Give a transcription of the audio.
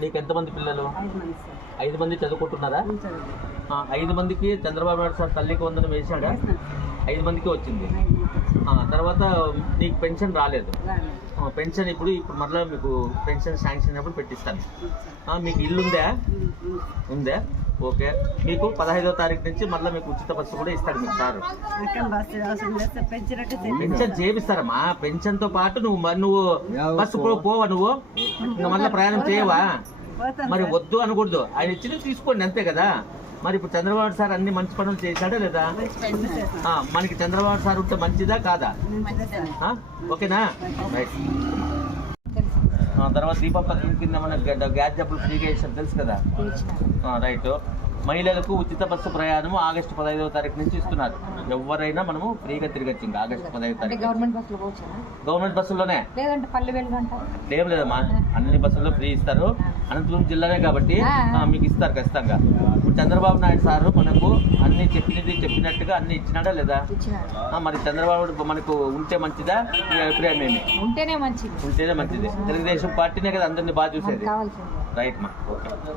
నీకు ఎంతమంది పిల్లలు? 5 మంది చదువుకుంటున్నారా? 5 మందికి చంద్రబాబు నాయుడు సార్ తల్లికి వందనం వేశాడా? 5 మందికి వచ్చింది. తర్వాత నీకు పెన్షన్ రాలేదు. పెన్షన్ ఇప్పుడు మరలా మీకు పెన్షన్ శాంక్షన్ అయినప్పుడు పెట్టిస్తాను. మీకు ఇల్లు ఉందా? ఓకే. మీకు 15వ తారీఖు నుంచి మళ్ళీ మీకు ఉచిత బస్సు కూడా ఇస్తాడు మీకు సార్. పెన్షన్ చేపిస్తారమ్మా. పెన్షన్ తో పాటు నువ్వు బస్సు పోవా? నువ్వు ఇంకా మళ్ళీ ప్రయాణం చేయవా? మరి వద్దు అనకూడదు. ఆయన ఇచ్చి తీసుకోండి, అంతే కదా. మరి ఇప్పుడు చంద్రబాబు సార్ అన్ని మంచి పనులు చేశాడా లేదా? మనకి చంద్రబాబు సార్ ఉంటే మంచిదా కాదా? ఓకేనా? రైట్. తర్వాత దీపం కింద మన గ్యాస్ జబ్బులు ఫ్రీగా ఇస్తారు, తెలుసు కదా? రైట్. మహిళలకు ఉచిత బస్సు ప్రయాణం ఆగస్టు 15వ తారీఖు నుంచి ఇస్తున్నారు. ఎవరైనా మనము ఫ్రీగా తిరగచ్చు ఇంకా ఆగస్టు 15వ తారీఖు. గవర్నమెంట్ బస్సుల్లోనే ఏం లేదమ్మా, అన్ని బస్సుల్లో ఫ్రీ ఇస్తారు. అనంతపురం జిల్లానే కాబట్టి మీకు ఇస్తారు ఖచ్చితంగా. ఇప్పుడు చంద్రబాబు నాయుడు సార్ మనకు అన్ని చెప్పినట్టుగా అన్ని ఇచ్చినాడా లేదా? మరి చంద్రబాబు మనకు ఉంటే మంచిదా? మీ అభిప్రాయం ఏమి? ఉంటేనే మంచిది. తెలుగుదేశం పార్టీనే కదా అందరినీ బాగా చూసేది. రైట్ మా. ఓకే.